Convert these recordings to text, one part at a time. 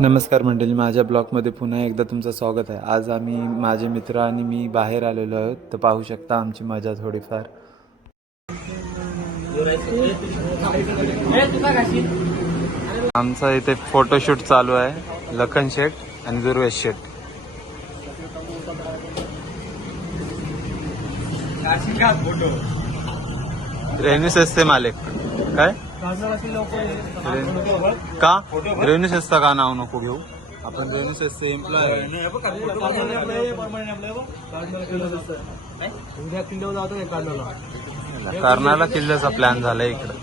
नमस्कार मंडळी माझ्या ब्लॉगमध्ये पुन्हा एकदा तुमचं स्वागत आहे. आज आम्ही माझे मित्र आणि मी बाहेर आलेलो आहोत. तर पाहू शकता आमची मजा थोडीफार. आमचा इथे फोटोशूट चालू आहे. लखन शेठ आणि दुर्वेश शेठ. रेणू सस्ते मालिक. काय? का? रेणू सस्ता का नाव नको घेऊ. आपण रेणू सस्ते एम्प्लॉय कर्नाला किल्ल्याचा प्लॅन झालाय इकडं.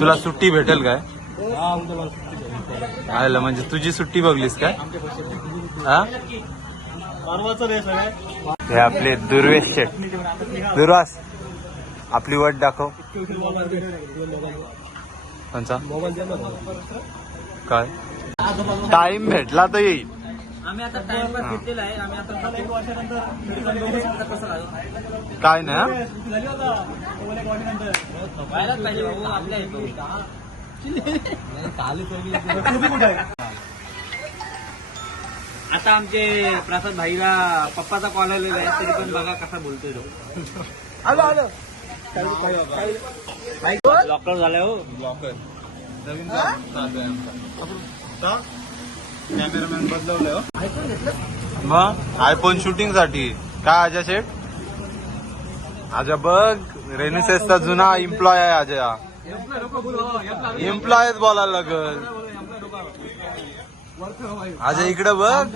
तुला सुट्टी भेटेल काय? आयला म्हणजे तुझी सुट्टी बघलीस काय? हा? हे आपले दुर्वेश दुर्वास. आपली वट दाखव. कोणचा? काय? टाइम भेटला तर येईल. काय येतो आता आमचे प्रसाद भाईला पप्पाचा कॉल आलेला आहे. तरी पण बघा कसा बोलतोय तो. झालंय हो कॅमेरामॅन बदलवलंय हो. मग आयफोन शूटिंगसाठी काय अजय शेठ अजय बघ रेनिसेसचा जुना एम्प्लॉय आहे अजय एम्प्लॉयच बोलायला लागल अजय इकडे बघ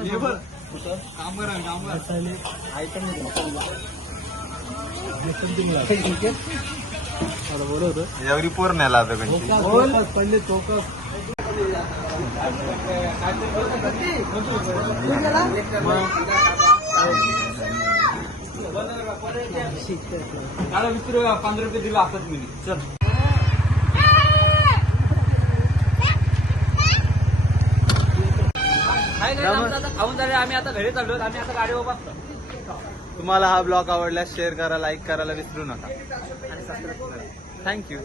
एवढी पोर नेला आता कंची त्याला विचारू पंधरा रुपये दिला असत मी चल खाऊन झाले. आम्ही आता घरी चाललो आम्ही आता गाडी उभा तुम्हाला हा ब्लॉग आवडल्यास शेअर करा लाईक करायला विसरू नका. थँक्यू